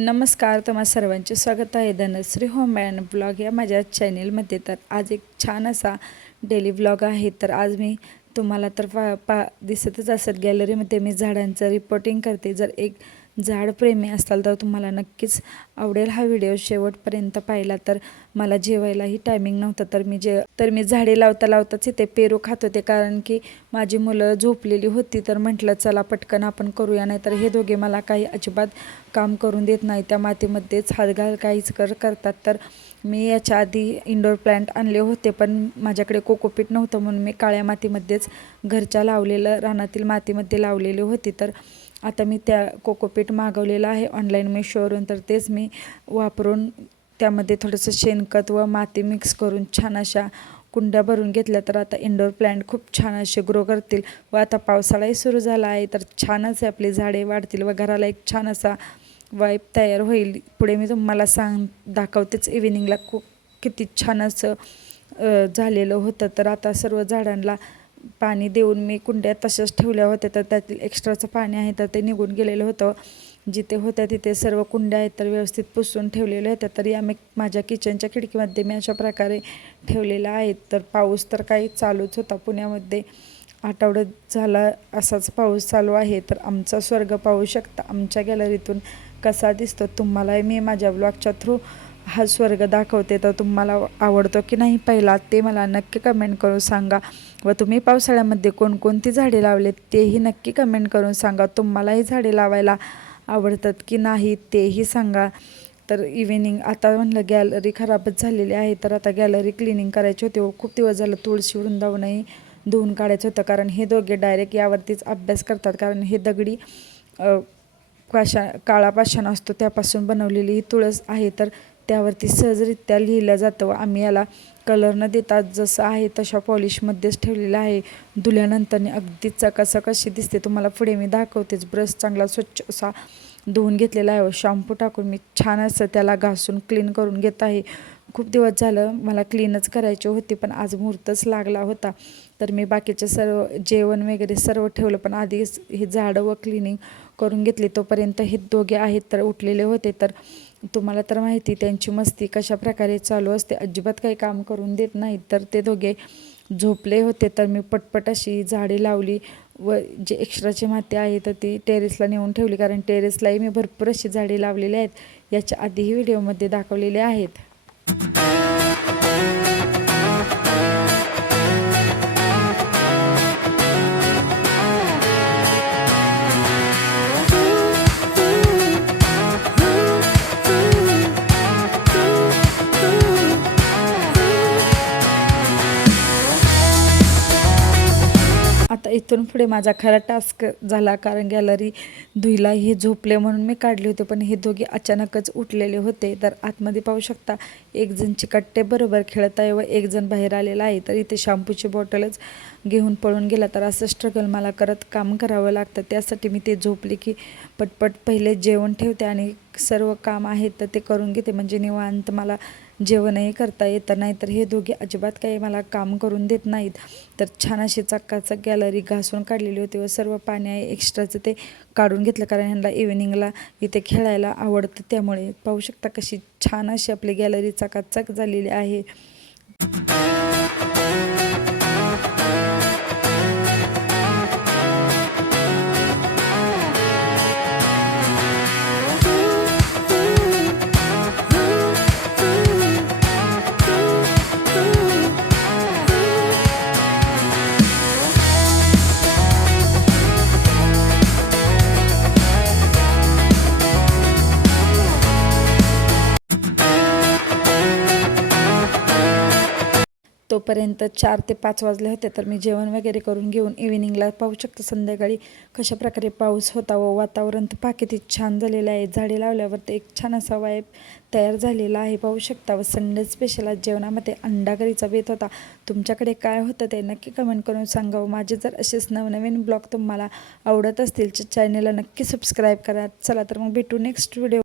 नमस्कार, तुम्हा सर्वांचे स्वागत आहे धनश्री होम अँड ब्लॉग या माझ्या चॅनेलमध्ये। तर आज एक छान असा डेली ब्लॉग आहे। तर आज मी तुम्हाला तर दिसतच असेल गॅलरीमध्ये मी झाडांचं रिपोर्टिंग करते। जर एक झाड प्रेमी असाल तर तुम्हाला नक्कीच आवडेल हा व्हिडिओ शेवटपर्यंत पाहिला। तर मला जेवायलाही टायमिंग नव्हतं तर मी झाडे लावताच इथे पेरू खात होते, कारण की माझी मुलं झोपलेली होती। तर म्हटलं चला पटकन आपण करूया, नाही तर हे दोघे मला काही अजिबात काम करून देत नाही, त्या मातीमध्येच हातघाल काहीच करतात। तर मी याच्या आधी इंडोर प्लांट आणले होते, पण माझ्याकडे कोकोपीट नव्हतं म्हणून मी काळ्या मातीमध्येच घरच्या लावलेलं रानातील मातीमध्ये लावलेली होती। तर आता मी त्या कोकोपीट मागवलेलं आहे ऑनलाईन मिशोवरून। तर तेच मी वापरून त्यामध्ये थोडंसं शेणखत व माती मिक्स करून छान अशा कुंड्या भरून घेतल्या। तर आता इंडोर प्लांट खूप छान असे ग्रो करतील व आता पावसाळाही सुरू झाला आहे, तर छान असे आपली झाडे वाढतील व घराला एक छान असा वाईब तयार होईल। पुढे मी तुम्हाला दाखवतेच इव्हिनिंगला किती छान असं झालेलं होतं। तर आता सर्व झाडांना पाणी देऊन मी कुंड्या तशाच ठेवल्या होत्या, तर त्यातील एक्स्ट्राचं पाणी आहे तर ते निघून गेलेलं होतं। जिथे होत्या तिथे सर्व कुंड्या आहेत तर व्यवस्थित पुसून ठेवलेल्या होत्या। तर या मी माझ्या किचनच्या खिडकीमध्ये मी अशा प्रकारे ठेवलेल्या आहेत। तर पाऊस तर काही चालूच होता पुण्यामध्ये, आठवड्यात झाला असाच पाऊस चालू आहे। तर आमचा स्वर्ग पाहू शकता आमच्या गॅलरीतून कसा दिसतो। तुम्हाला मी माझ्या ब्लॉगच्या थ्रू हा स्वर्ग दाखवते, तर तुम्हाला आवडतो की नाही पहिला ते मला नक्की कमेंट करून सांगा। व तुम्ही पावसाळ्यामध्ये कोणकोणती झाडे लावलेत तेही नक्की कमेंट करून सांगा। तुम्हालाही झाडे लावायला आवडतात की नाही तेही सांगा। तर इव्हिनिंग आता म्हणलं गॅलरी खराबच झालेली आहे, तर आता गॅलरी क्लिनिंग करायची होती व खूप दिवस झालं तुळशी वृंदावनही धुवून काढायचं होतं, कारण हे दोघे डायरेक्ट यावरतीच अभ्यास करतात। कारण हे दगडी काळा पाषाण असतो त्यापासून बनवलेली ही तुळस आहे, तर त्यावरती सहजरित्या लिहिलं जातं व आम्ही याला कलर न देता जसं आहे तशा पॉलिशमध्येच ठेवलेलं आहे। धुल्यानंतर अगदी चकाचक अशी दिसते, तुम्हाला पुढे मी दाखवतेच। ब्रश चांगला स्वच्छ असा धुवून घेतलेला आहे व शॅम्पू टाकून मी छान असं त्याला घासून क्लीन करून घेत आहे। खूप दिवस झालं मला क्लीनच करायची होती, पण आज मुहूर्तच लागला होता। तर मी बाकीचे सर्व जेवण वगैरे सर्व ठेवलं, पण आधीच हे झाडं व क्लिनिंग करून घेतली। तोपर्यंत हे दोघे आहेत तर उठलेले होते। तर तुम्हाला तर माहिती त्यांची मस्ती कशा प्रकारे चालू असते, अजिबात काही काम करून देत नाहीत। तर ते दोघे झोपले होते, तर मी पटपट अशी झाडे लावली व जे एक्स्ट्राची माती आहे तर ती टेरेसला नेऊन ठेवली, कारण टेरेसलाही मी भरपूर अशी झाडे लावलेली आहेत, याच्या आधीही व्हिडिओमध्ये दाखवलेले आहेत। आता इथून पुढे माझा खरा टास्क झाला, कारण गॅलरी धुईला हे झोपले म्हणून मी काढले होते, पण हे दोघे अचानकच उठलेले होते। तर आतमध्ये पाहू शकता एक जण चिकट्टे बरोबर खेळत आहे व एक जण बाहेर आलेला आहे। तर इथे शॅम्पूची बॉटलच घेऊन पळून गेला, तर असं स्ट्रगल मला करत काम करावं लागतं। त्यासाठी मी ते झोपले की पटपट पहिले जेवण ठेवते आणि सर्व काम आहेत तर ते करून घेते, म्हणजे निवांत मला जेवणही करता येतं। नाही तर हे दोघे अजिबात काही मला काम करून देत नाहीत। तर छान अशी चक्काचक गॅलरी घासून काढलेली होती व सर्व पाणी आहे एक्स्ट्राचं ते काढून घेतलं, कारण ह्यांना इव्हिनिंगला इथे खेळायला आवडतं। त्यामुळे पाहू शकता कशी छान अशी आपली गॅलरी चकाचक झालेली आहे। तोपर्यंत 4 ते 5 वाजले होते, तर मी जेवण वगैरे करून घेऊन इव्हिनिंगला पाहू शकतो संध्याकाळी कशा प्रकारे पाऊस होता व वातावरण तर पहा किती छान झालेलं आहे। झाडे लावल्यावर ते एक छान असा वाईब तयार झालेला आहे पाहू शकता। व संडे स्पेशल आज जेवणामध्ये अंडा करीचा बेत होता। तुमच्याकडे काय होतं ते नक्की कमेंट करून सांगा व माझे जर असेच नवनवीन ब्लॉग तुम्हाला आवडत असतील तर चॅनलला नक्की सबस्क्राईब करा। चला तर मग भेटू नेक्स्ट व्हिडिओ।